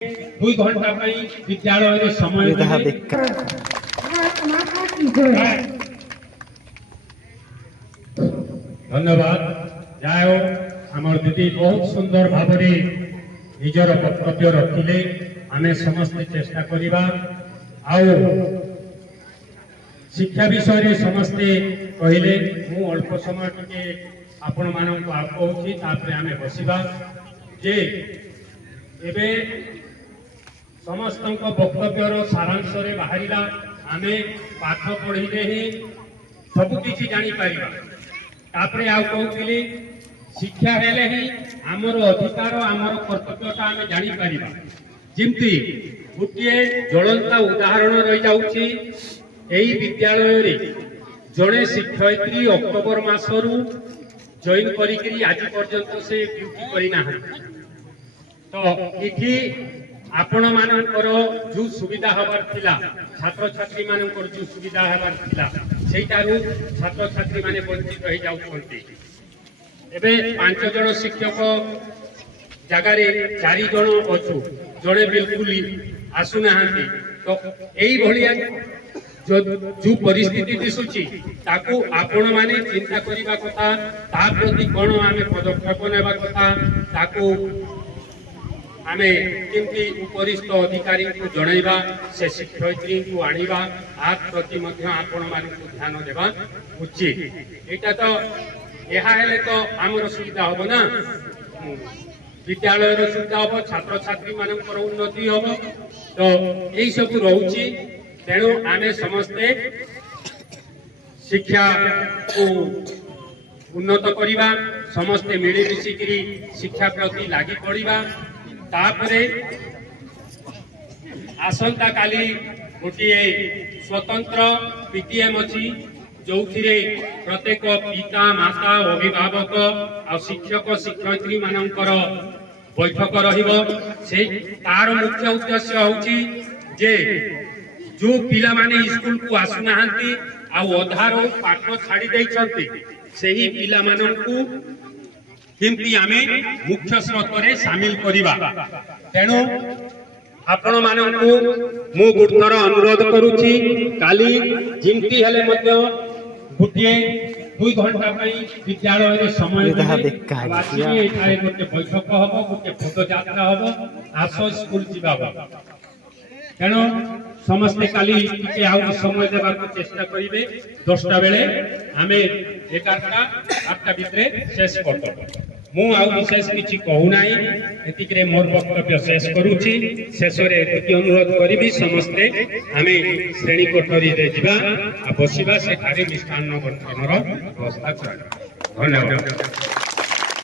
2 घंटा विद्यालय समय धन्यवाद जाओ आम दीदी बहुत सुंदर भाव निजर वक्तव्य रखिले आमे समस्त चेष्टा करिबा आउ शिक्षा विषय रे समस्ते कहले मु अल्प समय टिके आपण मानक आउछि तापरे आमे बसिबा जे एबे समस्त वक्तव्यर सारांश रे बाहरिला आमे पाठ पढ़िले ही सब किछि जानि परिबा तापरे आउ कहउतिली शिक्षा हेले ही आमर अधिकार आमर कर्तव्यटा आमे जानि परिबा जिमती गुटिए ज्वलंता उदाहरण रही जाउछि एई विद्यालय रे जणे शिक्षयित्री अक्टोबर मासरू जॉइन करिकरी आज पर्यंत से ड्यूटी करिना तो इठी आपण मानकर जो सुविधा हबार थिला छात्र छात्री मानकर जो सुविधा हबार थिला सेटारू छात्र छात्री माने वंचित रही जाउछन्ती एबे 5 जण शिक्षक जगह रे 4 जण अछु जणे बिल्कुल आसुना हांती तो एई भलिया जो परिस्थिति दिसुची ताकू आपण माने चिंता करिबा कथा ता प्रति कोन आमे पदक्षेप नेबा कथा ताकू आमे केमती उपरिस्थ अधिकारी को जणाइबा से शिक्षयित्री को आनिबा आ प्रति मध्य आपण माने ध्यान देबा उचित एटा तो एहा हेले तो हमर सुविधा होबो ना विद्यालय रो सुविधा होबो छात्र छात्री मानकर उन्नति होबो तो एई सब रहउची तेणु आमे समस्ते शिक्षा को उन्नत करिबा समस्ते मिली मिसिकरी शिक्षा प्रति लागि पड़िबा तापरे आसंता काली गोटे स्वतंत्र पीटीएम अच्छी जो प्रत्येक पिता माता अभिभावक आ शिक्षक शिक्षयित्री मानकर बैठक रहिबो से तार मुख्य उद्देश्य होची जे जो पिला माने स्कूल को आसुना हांती आ अधारो पाठ छाड़ी देइछंती सेही पिला माननकू किंती आमे मुख्य स्रोत रे शामिल करिबा तेणु आपण माननकू मु गुरुतर अनुरोध करूची काली जिंती हेले मध्य गुटिए 2 घंटा विद्यालय रे समय एठारे गोटे बैठक हबो गोटे पद यात्रा हबो आसो स्कूल जिबा तेणु समस्ते काली टिके आउ समय देबा को चेष्टा करिवे 10टा बेले आमे 11टा 8टा भितरे शेष करतो मु आउ विशेष किछि कहू नाही एतिकरे मोर वक्तव्य शेष करूछि शेष रे एतिक अनुरोध करिवि समस्ते आमे श्रेणी कोठरी रे जिबा आ बसिबा से कार्य मिष्टान्न बंटनर व्यवस्था करा धन्यवाद।